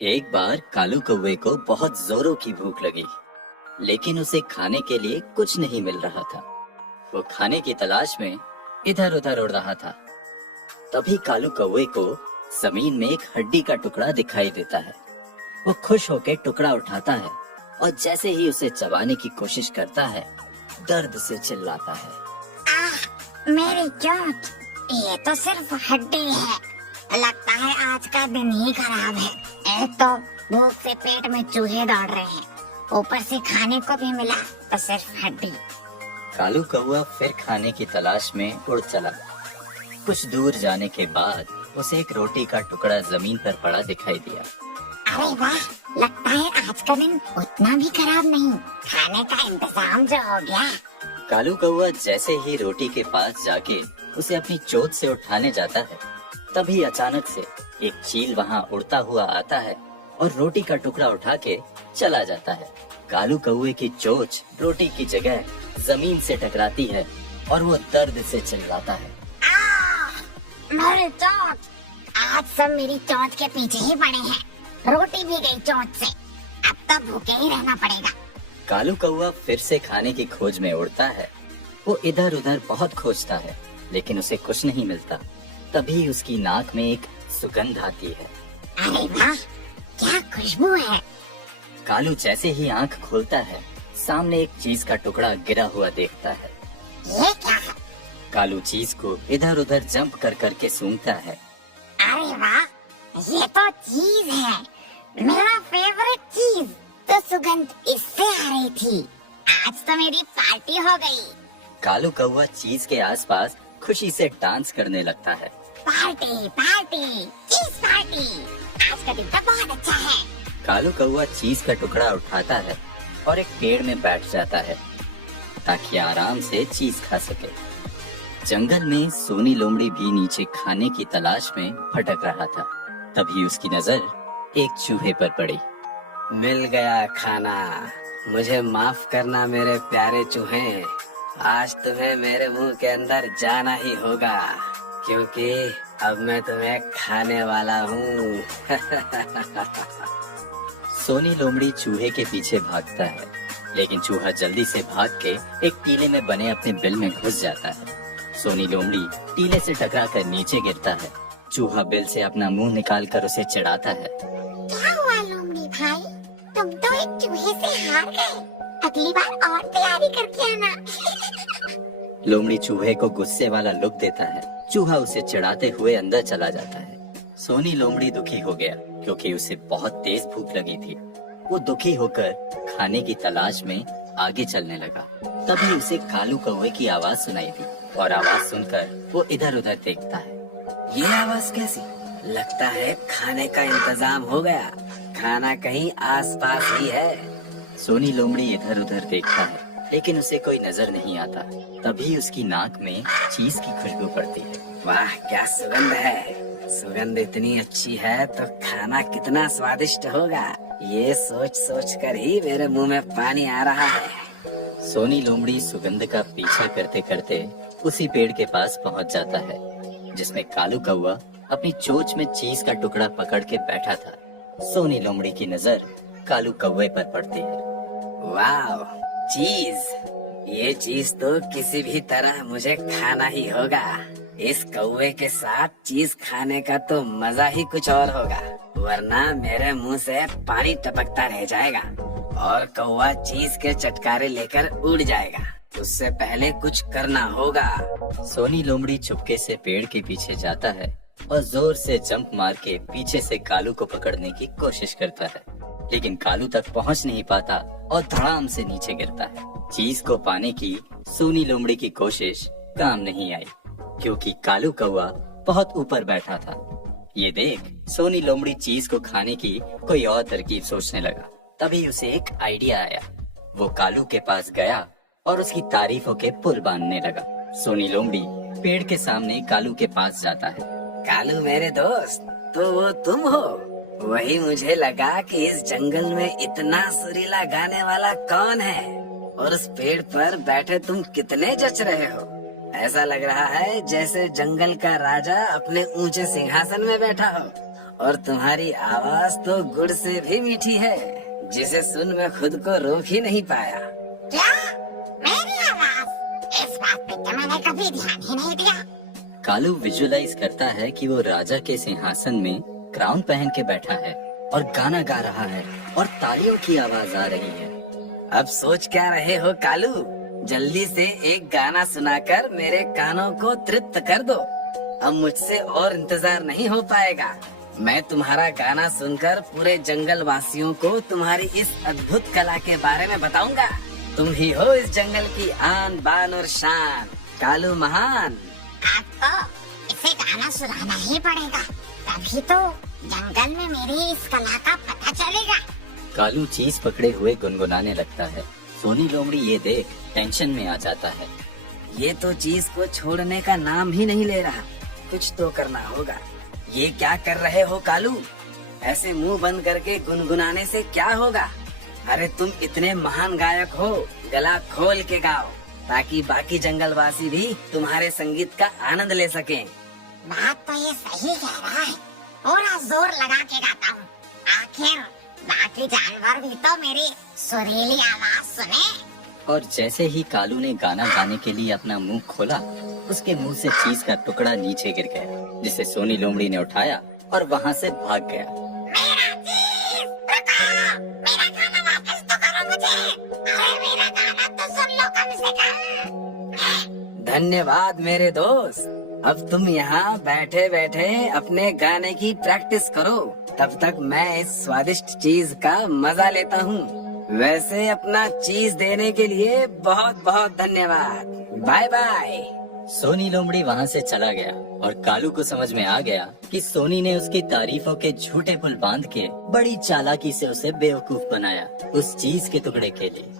एक बार कालू कौवे को बहुत जोरों की भूख लगी, लेकिन उसे खाने के लिए कुछ नहीं मिल रहा था। वो खाने की तलाश में इधर उधर उड़ रहा था। तभी कालू कौवे को जमीन में एक हड्डी का टुकड़ा दिखाई देता है। वो खुश होकर टुकड़ा उठाता है और जैसे ही उसे चबाने की कोशिश करता है, दर्द से चिल्लाता है। मेरी चोट, ये तो सिर्फ हड्डी है। लगता है आज का दिन ही खराब है। एक तो भूख से पेट में चूहे दौड़ रहे हैं, ऊपर से खाने को भी मिला तो सिर्फ हड्डी। कालू कौवा फिर खाने की तलाश में उड़ चला। कुछ दूर जाने के बाद उसे एक रोटी का टुकड़ा जमीन पर पड़ा दिखाई दिया। अरे वाह, लगता है आज का दिन उतना भी खराब नहीं। खाने का इंतजाम जो हो गया। कालू कौवा जैसे ही रोटी के पास जाके उसे अपनी चोंच से उठाने जाता है, तभी अचानक से एक चील वहाँ उड़ता हुआ आता है और रोटी का टुकड़ा उठा के चला जाता है। कालू कौवे की चोंच रोटी की जगह जमीन से टकराती है और वो दर्द से चिल्लाता है। मेरी चोट, आज सब मेरी चोट के पीछे ही पड़े हैं। रोटी भी गई चोट से, अब तो भूखे ही रहना पड़ेगा। कालू कौवा फिर से खाने की खोज में उड़ता है। वो इधर उधर बहुत खोजता है, लेकिन उसे कुछ नहीं मिलता। तभी उसकी नाक में एक सुगंध आती है। अरे वाह, क्या खुशबू है। कालू जैसे ही आंख खोलता है, सामने एक चीज का टुकड़ा गिरा हुआ देखता है। ये क्या है? कालू चीज को इधर उधर जंप कर करके सूंघता है। अरे वाह, ये तो चीज है, मेरा फेवरेट चीज। तो सुगंध इससे आ रही थी। आज तो मेरी पार्टी हो गई। कालू कौवा चीज के आसपास खुशी से डांस करने लगता है। पार्टी पार्टी, चीज पार्टी। आज का दिन तो बहुत अच्छा है। कालू कौवा चीज का टुकड़ा उठाता है और एक पेड़ में बैठ जाता है ताकि आराम से चीज खा सके। जंगल में सोनी लोमड़ी भी नीचे खाने की तलाश में भटक रहा था। तभी उसकी नजर एक चूहे पर पड़ी। मिल गया खाना। मुझे माफ करना मेरे प्यारे चूहे। आज तुम्हें मेरे मुंह के अंदर जाना ही होगा, क्योंकि अब मैं तुम्हें खाने वाला हूँ। सोनी लोमड़ी चूहे के पीछे भागता है, लेकिन चूहा जल्दी से भाग के एक टीले में बने अपने बिल में घुस जाता है। सोनी लोमड़ी टीले से टकरा कर नीचे गिरता है। चूहा बिल से अपना मुंह निकाल कर उसे चिढ़ाता है। क्या हुआ लोमड़ी भाई, तुम तो एक चूहे से हार गए। अगली बार और तैयारी करके आना। लोमड़ी चूहे को गुस्से वाला लुक देता है। चूहा उसे चिढ़ाते हुए अंदर चला जाता है। सोनी लोमड़ी दुखी हो गया, क्योंकि उसे बहुत तेज भूख लगी थी। वो दुखी होकर खाने की तलाश में आगे चलने लगा। तभी उसे कालू कौवे की आवाज सुनाई दी और आवाज सुनकर वो इधर उधर देखता है। ये आवाज कैसी? लगता है खाने का इंतजाम हो गया। खाना कहीं आसपास ही है। सोनी लोमड़ी इधर उधर देखता है, लेकिन उसे कोई नजर नहीं आता। तभी उसकी नाक में चीज की खुशबू पड़ती है। वाह, क्या सुगंध है। सुगंध इतनी अच्छी है तो खाना कितना स्वादिष्ट होगा। ये सोच सोच कर ही मेरे मुंह में पानी आ रहा है। सोनी लोमड़ी सुगंध का पीछे करते करते उसी पेड़ के पास पहुंच जाता है, जिसमें कालू कौवा अपनी चोंच में चीज का टुकड़ा पकड़ के बैठा था। सोनी लोमड़ी की नजर कालू कौवे पर पड़ती है। वाह, चीज। ये चीज तो किसी भी तरह मुझे खाना ही होगा। इस कौवे के साथ चीज खाने का तो मजा ही कुछ और होगा, वरना मेरे मुंह से पानी टपकता रह जाएगा और कौवा चीज के चटकारे लेकर उड़ जाएगा। उससे पहले कुछ करना होगा। सोनी लोमड़ी चुपके से पेड़ के पीछे जाता है और जोर से जंप मार के पीछे से कालू को पकड़ने की कोशिश करता है, लेकिन कालू तक पहुंच नहीं पाता और धड़ाम से नीचे गिरता है। चीज को पाने की सोनी लोमड़ी की कोशिश काम नहीं आई, क्योंकि कालू कौवा बहुत ऊपर बैठा था। ये देख सोनी लोमड़ी चीज को खाने की कोई और तरकीब सोचने लगा। तभी उसे एक आइडिया आया। वो कालू के पास गया और उसकी तारीफों के पुल बांधने लगा। सोनी लोमड़ी पेड़ के सामने कालू के पास जाता है। कालू मेरे दोस्त, तो वो तुम हो? वही मुझे लगा कि इस जंगल में इतना सुरीला गाने वाला कौन है, और उस पेड़ पर बैठे तुम कितने जच रहे हो। ऐसा लग रहा है जैसे जंगल का राजा अपने ऊंचे सिंहासन में बैठा हो और तुम्हारी आवाज तो गुड़ से भी मीठी है, जिसे सुन मैं खुद को रोक ही नहीं पाया। क्या मेरी आवाज? इस बात पे तो मैंने कभी ध्यान ही नहीं दिया। कालू विजुअलाइज करता है कि वो राजा के सिंहासन में क्राउन पहन के बैठा है और गाना गा रहा है और तालियों की आवाज आ रही है। अब सोच क्या रहे हो कालू? जल्दी से एक गाना सुनाकर मेरे कानों को तृप्त कर दो। अब मुझसे और इंतजार नहीं हो पाएगा। मैं तुम्हारा गाना सुनकर पूरे जंगल वासियों को तुम्हारी इस अद्भुत कला के बारे में बताऊंगा। तुम ही हो इस जंगल की आन बान और शान, कालू महान। अब तो इसे गाना सुनाना ही पड़ेगा, तभी तो जंगल में मेरी इस कला का पता चलेगा। कालू चीज पकड़े हुए गुनगुनाने लगता है। सोनी लोमड़ी ये देख टेंशन में आ जाता है। ये तो चीज को छोड़ने का नाम ही नहीं ले रहा। कुछ तो करना होगा। ये क्या कर रहे हो कालू? ऐसे मुंह बंद करके गुनगुनाने से क्या होगा? अरे तुम इतने महान गायक हो, गला खोल के गाओ ताकि बाकी जंगलवासी भी तुम्हारे संगीत का आनंद ले सकें। बात तो ये सही कह रहा है, पूरा जोर लगा के गाता हूँ। आखिर बाकी जानवर भी तो मेरी सुरीली आवाज सुने। और जैसे ही कालू ने गाना गाने के लिए अपना मुंह खोला, उसके मुंह से चीज का टुकड़ा नीचे गिर गया, जिसे सोनी लोमड़ी ने उठाया और वहाँ से भाग गया। मेरा चीज, रुको, मेरा गाना वापस तो करो मुझे। अरे मेरा गाना तो सुन लो कम से कम। धन्यवाद मेरे दोस्त। अब तुम यहाँ बैठे बैठे अपने गाने की प्रैक्टिस करो, तब तक मैं इस स्वादिष्ट चीज का मजा लेता हूँ। वैसे अपना चीज देने के लिए बहुत बहुत धन्यवाद। Bye bye. सोनी लोमड़ी वहाँ से चला गया और कालू को समझ में आ गया कि सोनी ने उसकी तारीफों के झूठे पुल बांध के बड़ी चालाकी से उसे बेवकूफ बनाया उस चीज के टुकड़े के लिए।